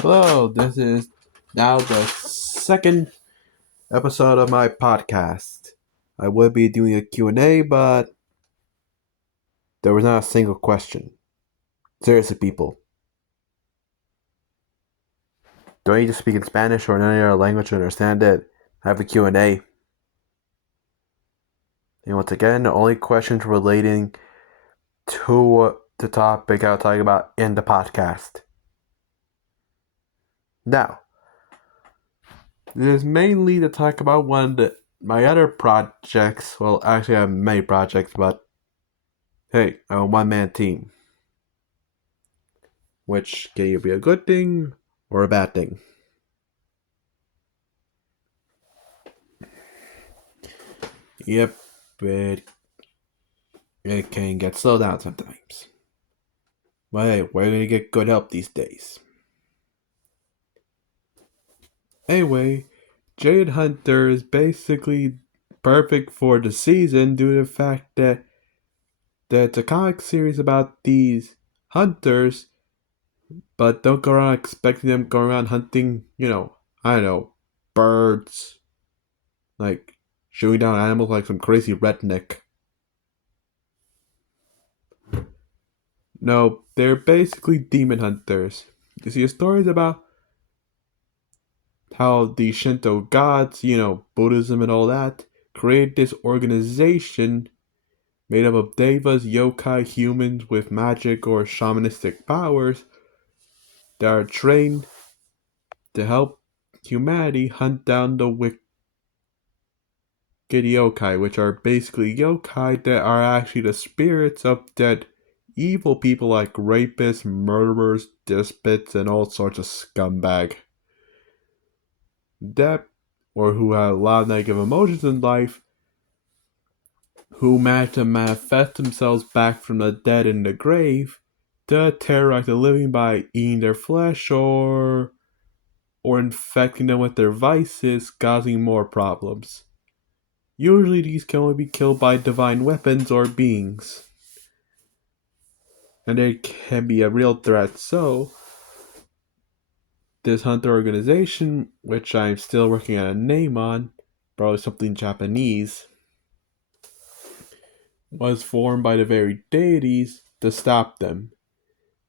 Hello, this is now the second episode of my podcast. I would be doing a Q&A, but there was not a single question. Seriously, people. Do I need to speak in Spanish or any other language to understand it? I have the Q&A. And once again, the only questions relating to the topic I'll talk about in the podcast. Now, this is mainly to talk about my other projects. Well, actually, I have many projects, but hey, I'm a one-man team, which can either be a good thing or a bad thing. Yep, it can get slowed down sometimes. But hey, we're gonna get good help these days. Anyway, Jade Hunter is basically perfect for the season due to the fact that it's a comic series about these hunters, but don't go around expecting them to go around hunting, I don't know, birds, like shooting down animals like some crazy redneck. No, they're basically demon hunters. You see, a story is about how the Shinto gods, Buddhism and all that, created this organization made up of devas, yokai, humans with magic or shamanistic powers that are trained to help humanity hunt down the wicked yokai, which are basically yokai that are actually the spirits of dead evil people like rapists, murderers, despots, and all sorts of scumbag. That, or who have a lot of negative emotions in life, who manage to manifest themselves back from the dead in the grave to terrorize the living by eating their flesh or infecting them with their vices, causing more problems. Usually these can only be killed by divine weapons or beings. And they can be a real threat, so this hunter organization, which I'm still working on a name on, probably something Japanese, was formed by the very deities to stop them.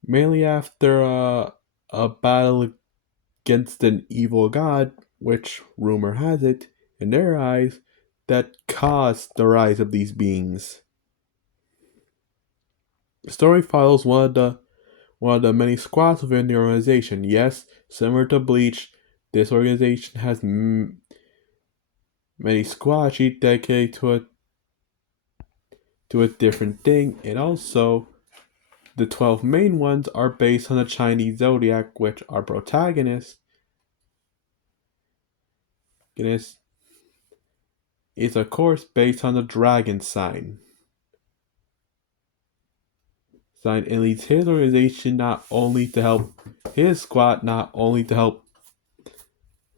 Mainly after a battle against an evil god, which rumor has it, in their eyes, that caused the rise of these beings. The story follows one of the many squads within the organization. Yes, similar to Bleach, this organization has many squads each dedicated to a different thing, and also the 12 main ones are based on the Chinese zodiac, which our protagonist is of course based on the dragon sign, and leads his organization not only to help his squad, not only to help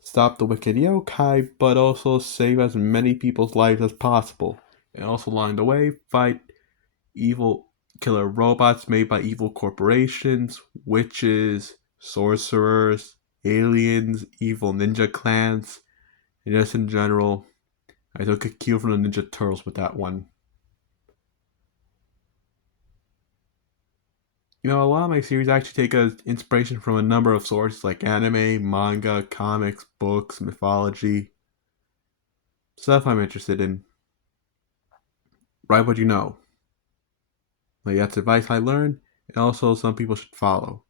stop the wicked yokai, but also save as many people's lives as possible. And also along the way, fight evil killer robots made by evil corporations, witches, sorcerers, aliens, evil ninja clans, and just in general. I took a cue from the Ninja Turtles with that one. A lot of my series actually take inspiration from a number of sources like anime, manga, comics, books, mythology, stuff I'm interested in. Write what you know. Like that's advice I learned, and also some people should follow.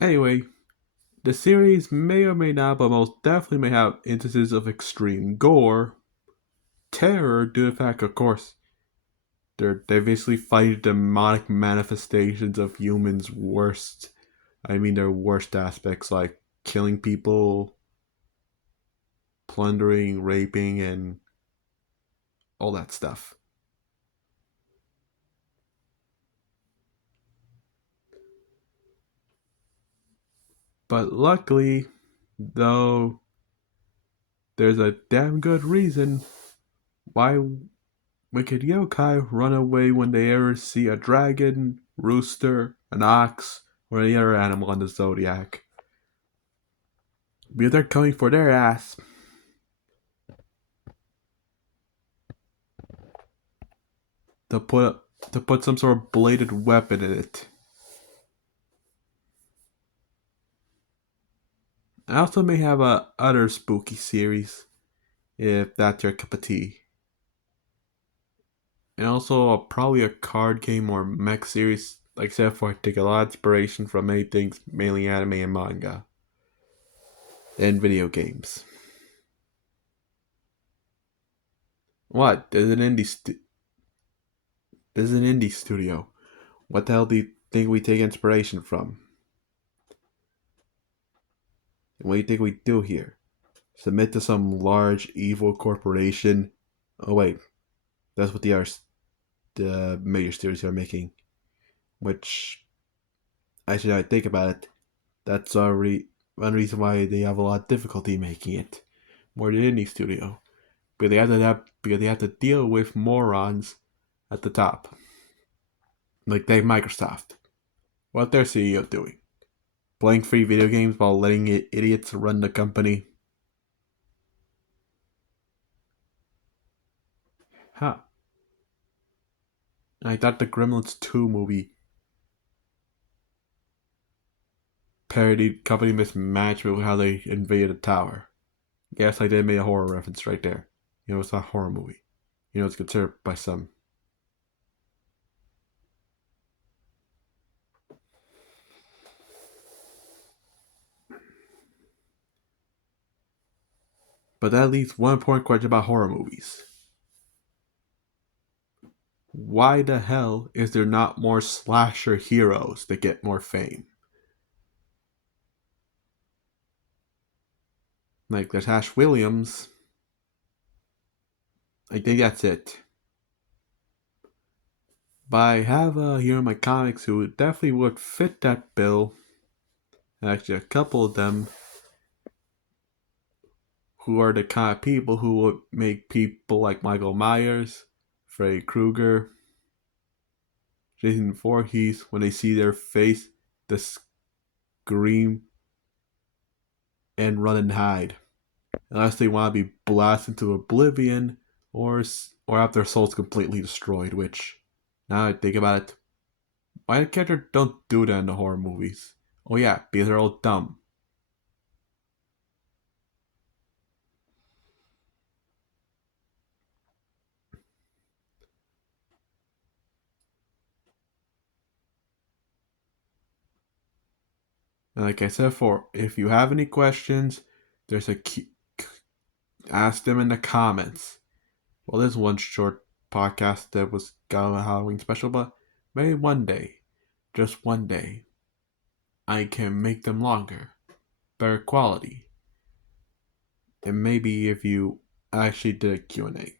Anyway, the series may or may not, but most definitely may have instances of extreme gore, terror, due to the fact, of course, they basically fight demonic manifestations of humans' their worst aspects like killing people, plundering, raping, and all that stuff. But luckily, though, there's a damn good reason why wicked yokai run away when they ever see a dragon rooster, an ox, or any other animal in the zodiac. Because they're coming for their ass. To put some sort of bladed weapon in it. I also may have a other spooky series, if that's your cup of tea. And also probably a card game or mech series, except for I take a lot of inspiration from many things, mainly anime and manga. And video games. What? There's an indie studio. What the hell do you think we take inspiration from? And what do you think we do here? Submit to some large evil corporation? Oh wait, that's what the major studios are making. Which, actually, I think about it, that's already one reason why they have a lot of difficulty making it. More than any studio. Because they have to deal with morons at the top. Like Microsoft. What their CEO doing? Playing free video games while letting idiots run the company. Huh. I thought the Gremlins 2 movie parodied company mismanagement with how they invaded a tower. Yes, I did make a horror reference right there. You know, it's not a horror movie. You know, it's considered by some. But that leaves one important question about horror movies. Why the hell is there not more slasher heroes that get more fame? Like, there's Ash Williams. I think that's it. But I have a hero in my comics who definitely would fit that bill. Actually, a couple of them who are the kind of people who would make people like Michael Myers, Freddy Krueger, Jason Voorhees, when they see their face, they scream and run and hide. Unless they want to be blasted into oblivion or have their souls completely destroyed, which, now I think about it, why the character don't do that in the horror movies? Oh yeah, because they're all dumb. And like I said before, if you have any questions, there's a key, ask them in the comments. Well, there's one short podcast that was got a Halloween special, but maybe one day, just one day, I can make them longer, better quality, and maybe if you actually did a Q&A.